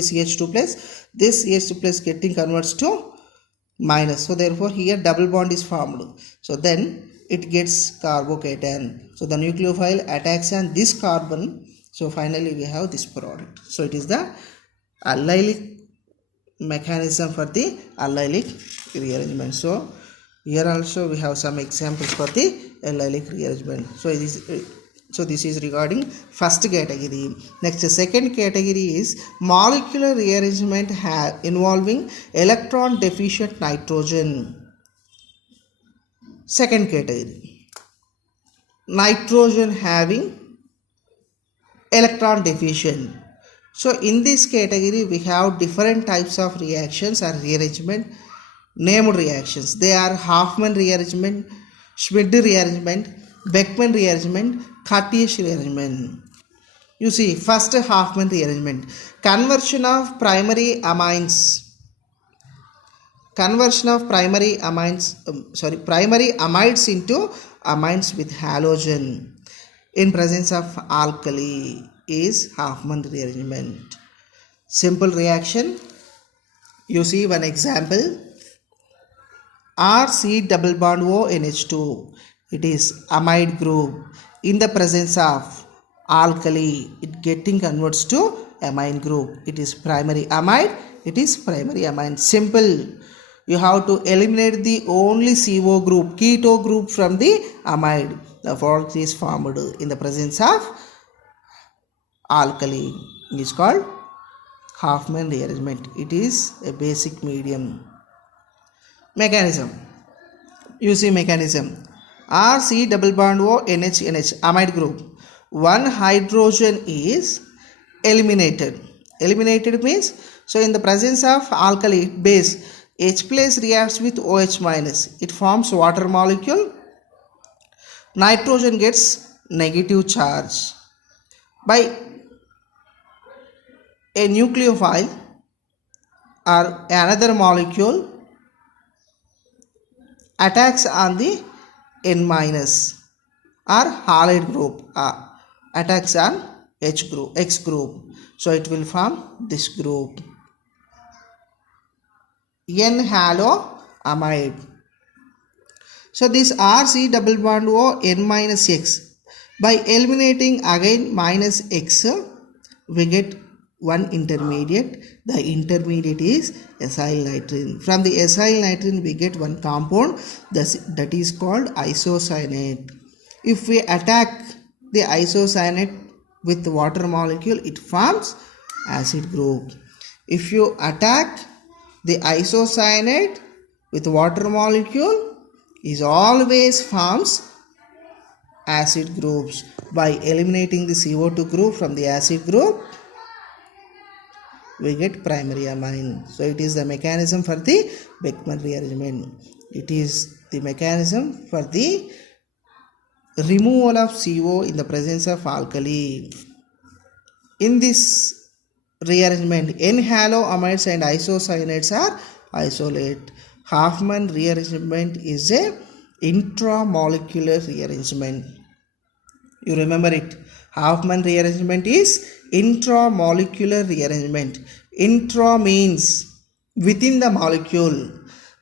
CH2 plus, this CH2 plus getting converts to minus. So therefore here double bond is formed. So then it gets carbocation. So the nucleophile attacks on this carbon. So finally we have this product. So it is the allylic mechanism for the allylic rearrangement. So here also we have some examples for the allylic rearrangement. So this is regarding first category. Next, second category is molecular rearrangement involving electron deficient nitrogen. Second category, nitrogen having electron deficient. So in this category we have different types of reactions or rearrangement, named reactions. They are Hofmann rearrangement, Schmidt rearrangement, Beckmann rearrangement, Cartier rearrangement. You see, first Hofmann rearrangement, conversion of primary amides into amines with halogen in presence of alkali is Hofmann rearrangement. Simple reaction. You see one example, RC double bond O NH2. It is amide group. In the presence of alkali, it getting converts to amine group. It is primary amide. It is primary amine. Simple. You have to eliminate the only CO group, keto group from the amide. The product is formed in the presence of alkali. It is called Hofmann rearrangement. It is a basic medium. Mechanism. You see mechanism. RC double bond O NH amide group. One hydrogen is eliminated. Eliminated means, so in the presence of alkali base, H plus reacts with OH minus. It forms water molecule. Nitrogen gets negative charge. By a nucleophile or another molecule attacks on the N minus or halide group, attacks on X group. So it will form this group, N halo amide. So this RC double bond O N minus X. By eliminating again minus X, we get one intermediate. The intermediate is acyl nitrine. From the acyl nitrine we get one compound that is called isocyanate. If we attack the isocyanate with the water molecule, it forms acid group. If you attack the isocyanate with water molecule, it always forms acid groups. By eliminating the CO2 group from the acid group, we get primary amine. So it is the mechanism for the Beckmann rearrangement. It is the mechanism for the removal of CO in the presence of alkali. In this rearrangement, N-halo amides and isocyanates are isolate. Hofmann rearrangement is a intramolecular rearrangement. You remember it. Hofmann rearrangement is intramolecular rearrangement. Intra means within the molecule.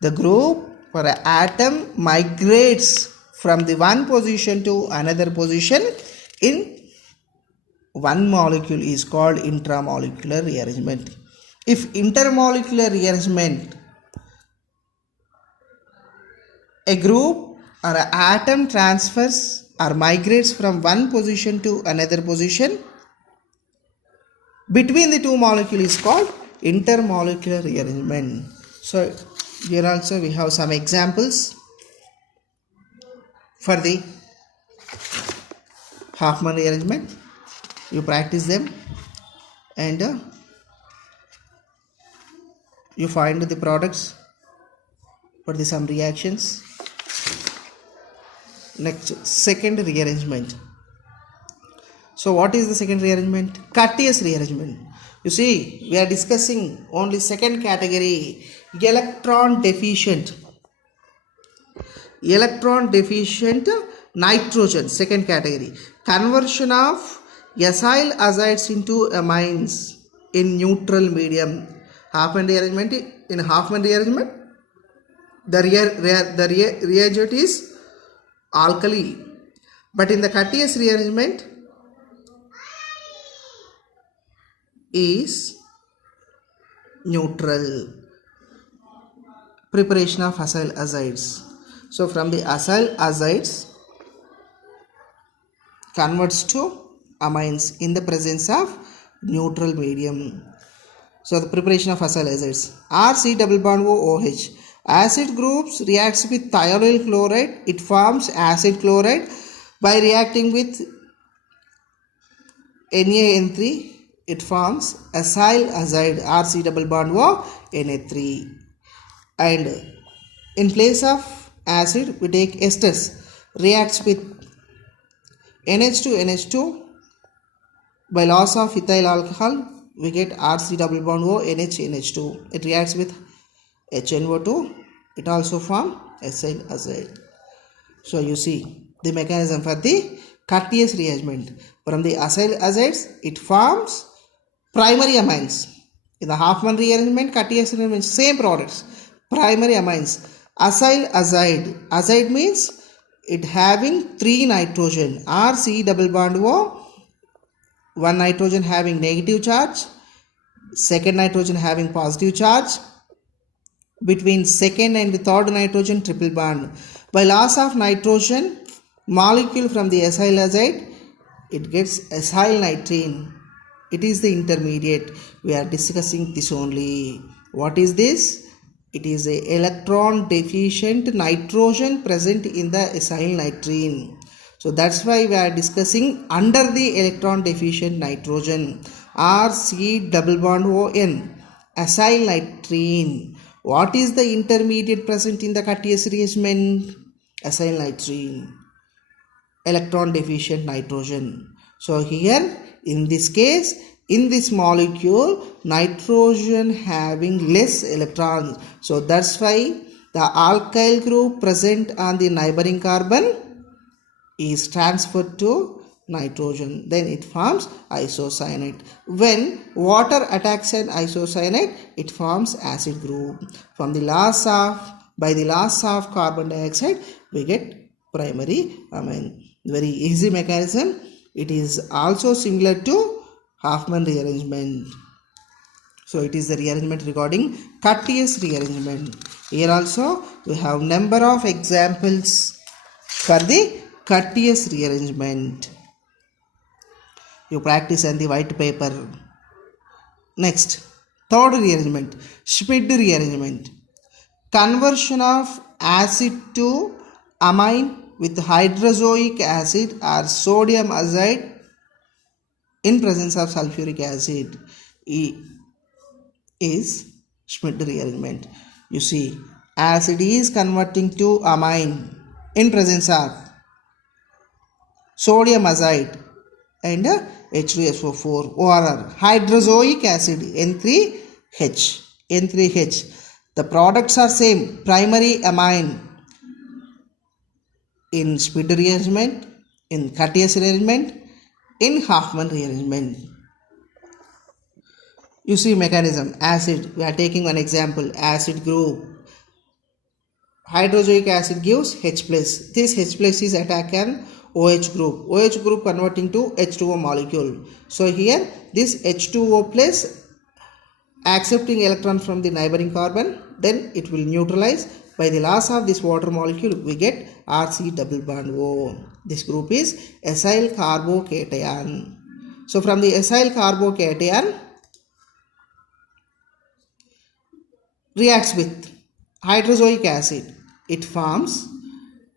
The group or an atom migrates from the one position to another position in one molecule is called intramolecular rearrangement. If intermolecular rearrangement, a group or an atom transfers or migrates from one position to another position between the two molecules is called intermolecular rearrangement. So here also we have some examples for the Hofmann rearrangement. You practice them and you find the products for the some reactions. Next, second rearrangement. So what is the second rearrangement? Cartesian rearrangement. You see, we are discussing only second category, electron deficient nitrogen, second category. Conversion of acyl azides into amines in neutral medium. Halfman rearrangement, in Halfman rearrangement, the reagent is alkali, but in the Curtius rearrangement is neutral. Preparation of acyl azides. So from the acyl azides converts to amines in the presence of neutral medium. So the preparation of acyl azides. RC double bond OH. Acid groups reacts with thionyl chloride. It forms acid chloride by reacting with NaN3. It forms acyl azide RC double bond Na3. And in place of acid we take esters. Reacts with NH2 by loss of ethyl alcohol we get RC double bond O NH2. It reacts with HNO2. It also forms acyl azide. So you see the mechanism for the Curtius rearrangement. From the acyl azides it forms primary amines. In the Halfman rearrangement, Curtius rearrangement, same products. Primary amines. Acyl azide. Azide means it having 3 nitrogen. RC double bond O. 1 nitrogen having negative charge. Second nitrogen having positive charge. Between second and the third nitrogen triple bond. By loss of nitrogen molecule from the acyl azide, it gets acyl nitrene. It is the intermediate. We are discussing this only. What is this? It is a electron deficient nitrogen present in the acyl nitrene. So that's why we are discussing under the electron deficient nitrogen. RC double bond ON. Acyl nitrene. What is the intermediate present in the Curtius rearrangement? Acyl nitrene. Electron deficient nitrogen. So here in this case, in this molecule, nitrogen having less electrons. So that's why the alkyl group present on the neighboring carbon is transferred to nitrogen. Then it forms isocyanate. When water attacks an isocyanate, it forms acid group. By the loss of carbon dioxide, we get primary amine. Very easy mechanism. It is also similar to Halfman rearrangement. So it is the rearrangement regarding Curtius rearrangement. Here also we have number of examples for the Curtius rearrangement. You practice on the white paper. Next, third rearrangement, Schmidt rearrangement. Conversion of acid to amine with hydrozoic acid or sodium azide in presence of sulfuric acid is Schmidt rearrangement. You see, acid is converting to amine in presence of sodium azide and H2SO4 or hydrozoic acid N3H. The products are same, primary amine in Schmidt rearrangement, in Curtius rearrangement, in Halfman rearrangement. You see mechanism. Acid, we are taking one example, acid group. Hydrozoic acid gives H+. This H+ is attack an OH group. OH group converting to H2O molecule. So here this H2O plus accepting electron from the neighboring carbon, then it will neutralize. By the loss of this water molecule, we get RC double bond O. This group is acyl carbocation. So from the acyl carbocation reacts with hydrozoic acid. It forms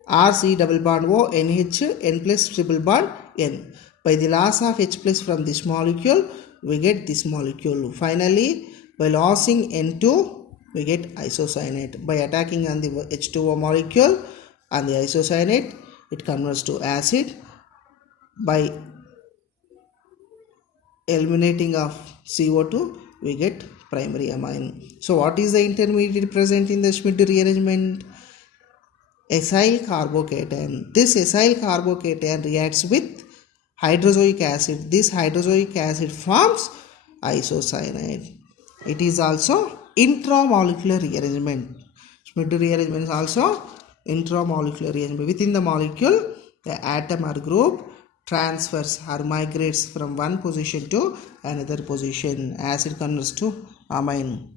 RC double bond O NH N plus triple bond N. By the loss of H plus from this molecule, we get this molecule. Finally, by losing N2, we get isocyanate. By attacking on the H2O molecule and the isocyanate, it converts to acid. By eliminating of CO2, we get primary amine. So what is the intermediate present in the Schmidt rearrangement? Acyl carbocation. This acyl carbocation reacts with hydrozoic acid. This hydrozoic acid forms isocyanate. It is also intramolecular rearrangement. Schmidt rearrangement is also intramolecular rearrangement. Within the molecule, the atom or group transfers or migrates from one position to another position. Acid converts to amine.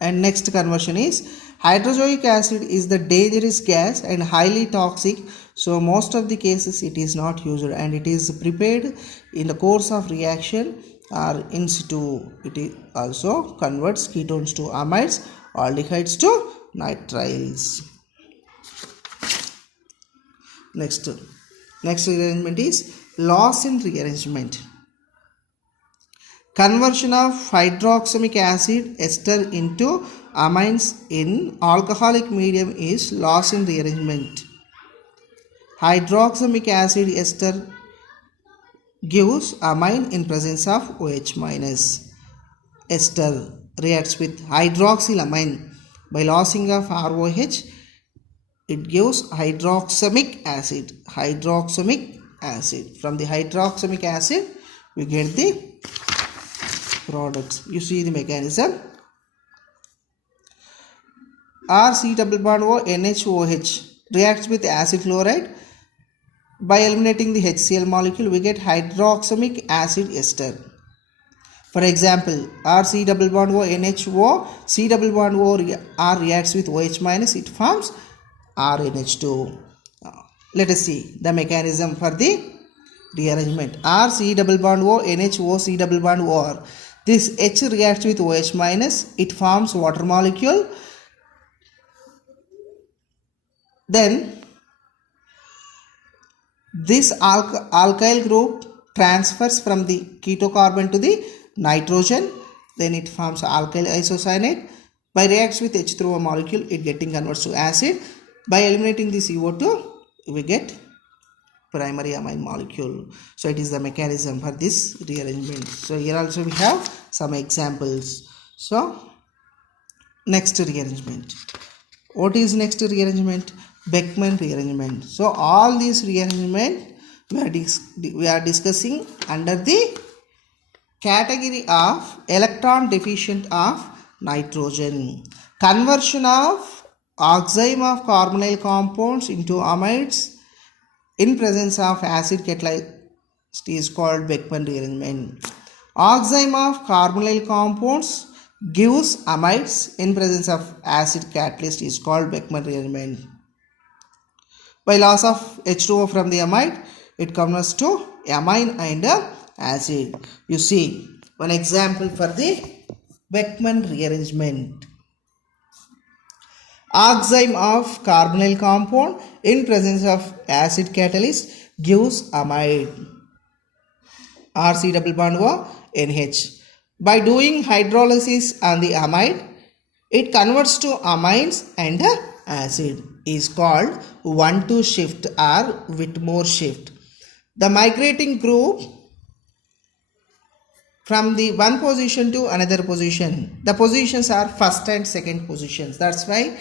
And next conversion is hydrozoic acid is the dangerous gas and highly toxic, so most of the cases it is not used and it is prepared in the course of reaction or in situ. It also converts ketones to amides, aldehydes to nitriles. Next rearrangement is Lawson rearrangement. Conversion of hydroxamic acid ester into amines in alcoholic medium is Lawson rearrangement. Hydroxamic acid ester gives amine in presence of OH minus. Ester reacts with hydroxylamine by lossing of ROH. It gives hydroxamic acid. Hydroxamic acid. From the hydroxamic acid, we get the products. You see the mechanism. RC double bond O NHOH reacts with acid chloride. By eliminating the HCl molecule, we get hydroxamic acid ester. For example, RC double bond O NHO, C double bond O R reacts with OH minus, it forms RNH2. Let us see the mechanism for the rearrangement. RC double bond O NHO C double bond O R. This H reacts with OH minus, it forms water molecule. Then this alkyl group transfers from the ketocarbon to the nitrogen. Then it forms alkyl isocyanate. By reacts with H through a molecule, it getting converts to acid. By eliminating the CO2, we get primary amine molecule. So it is the mechanism for this rearrangement. So here also we have some examples. So next rearrangement. What is next rearrangement? Beckmann rearrangement. So all these rearrangement we are discussing under the category of electron deficient of nitrogen. Conversion of oxime of carbonyl compounds into amides in presence of acid catalyst is called Beckmann rearrangement. Oxime of carbonyl compounds gives amides in presence of acid catalyst is called Beckmann rearrangement. By loss of H2O from the amide, it converts to amine and acid. You see one example for the Beckmann rearrangement. Oxime of carbonyl compound in presence of acid catalyst gives amide. RC double bond O NH. By doing hydrolysis on the amide, it converts to amines and acid. Is called 1,2 shift or Whitmore shift. The migrating group from the one position to another position. The positions are first and second positions. That's why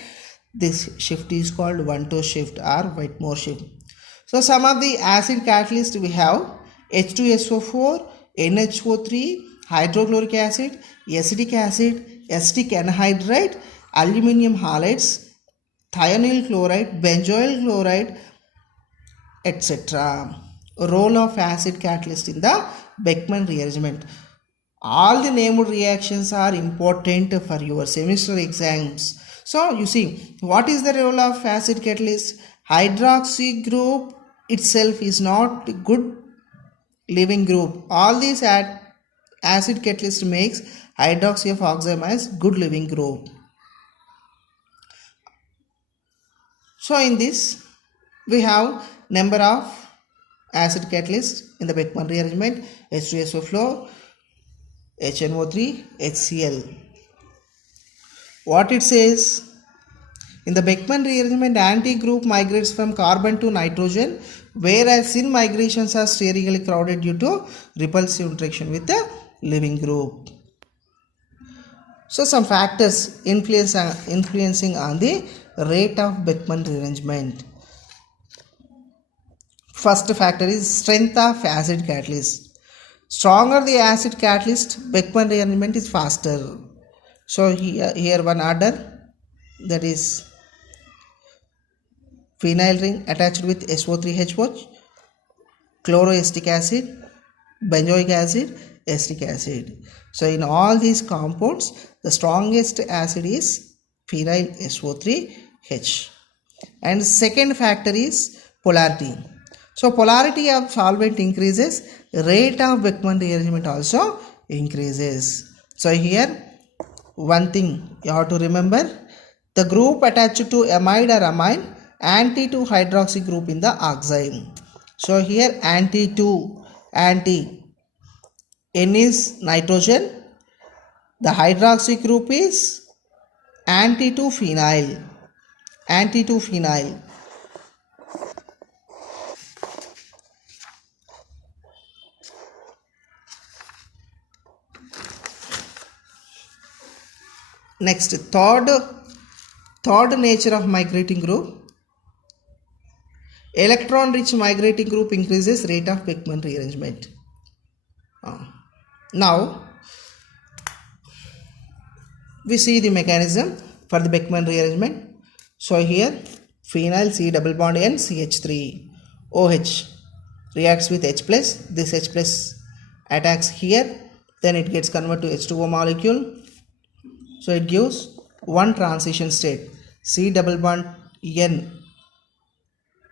this shift is called 1,2 shift or Whitmore shift. So some of the acid catalysts we have H2SO4, NHO3, hydrochloric acid, acetic acid, acetic anhydride, aluminum halides, thionyl chloride, benzoyl chloride, etc. Role of acid catalyst in the Beckmann rearrangement. All the named reactions are important for your semester exams. So you see, what is the role of acid catalyst? Hydroxy group itself is not a good living group. All these acid catalyst makes hydroxy of oxime as good living group. So in this we have number of acid catalysts in the Beckmann rearrangement: H2SO4, HNO3, HCl. What it says? In the Beckmann rearrangement, anti-group migrates from carbon to nitrogen, whereas syn migrations are sterically crowded due to repulsive interaction with the living group. So some factors influencing on the rate of Beckmann rearrangement. First factor is strength of acid catalyst. Stronger the acid catalyst, Beckmann rearrangement is faster. So here one order, that is phenyl ring attached with SO3H, chloroacetic acid, benzoic acid, acetic acid. So in all these compounds, the strongest acid is phenyl SO3H. And second factor is polarity. So polarity of solvent increases, rate of Beckmann rearrangement also increases. So here one thing you have to remember, the group attached to amide or amine anti to hydroxy group in the oxide. So here anti N is nitrogen, the hydroxy group is anti to phenyl. Next, third nature of migrating group, electron rich migrating group increases rate of Beckmann rearrangement. Now we see the mechanism for the Beckmann rearrangement. So here phenyl C double bond N CH3 OH reacts with H plus, this H plus attacks here, then it gets converted to H2O molecule. So it gives one transition state, C double bond N,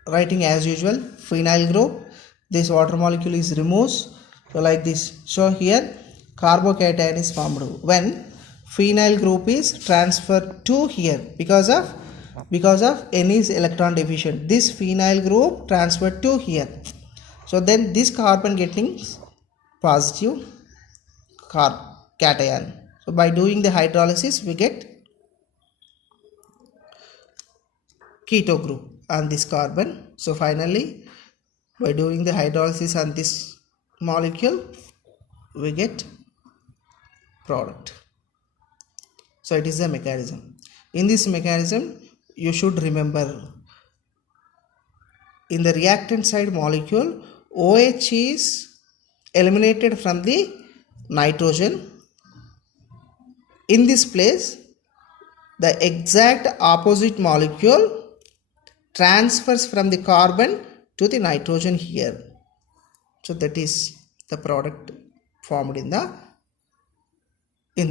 writing as usual phenyl group, this water molecule is removed, so like this. So here carbocation is formed when phenyl group is transferred to here because of N is electron deficient, this phenyl group transferred to here. So then this carbon getting positive cation. So by doing the hydrolysis we get keto group on this carbon. So finally by doing the hydrolysis on this molecule we get product. So it is a mechanism. In this mechanism you should remember, in the reactant side molecule OH is eliminated from the nitrogen. In this place the exact opposite molecule transfers from the carbon to the nitrogen here. So that is the product formed in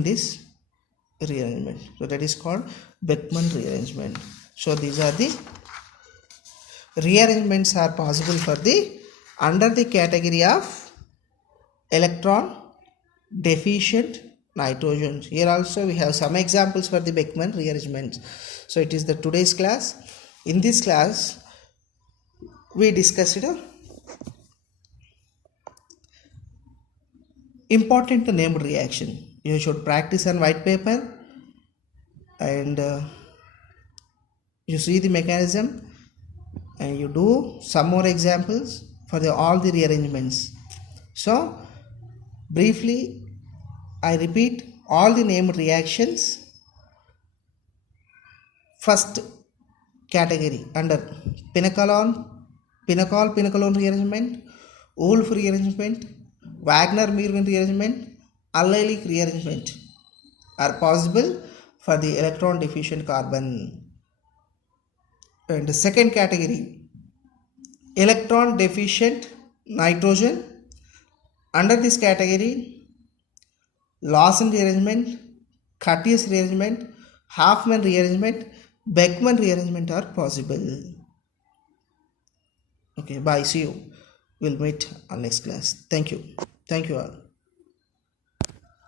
this rearrangement. So that is called Beckmann rearrangement. So these are the rearrangements are possible for the under the category of electron deficient nitrogen. Here also we have some examples for the Beckmann rearrangements. So it is the today's class. In this class we discussed important named reaction. You should practice on white paper and you see the mechanism and you do some more examples for all the rearrangements. So briefly I repeat all the named reactions. First category under pinacol-pinacalone rearrangement, Wolff rearrangement, Wagner-Merwin rearrangement, allylic rearrangement are possible for the electron deficient carbon. And the second category, electron deficient nitrogen. Under this category Lawson rearrangement, Curtius rearrangement, Hoffman rearrangement, Beckmann rearrangement are possible. Okay, bye, see you. We'll meet on next class. Thank you all.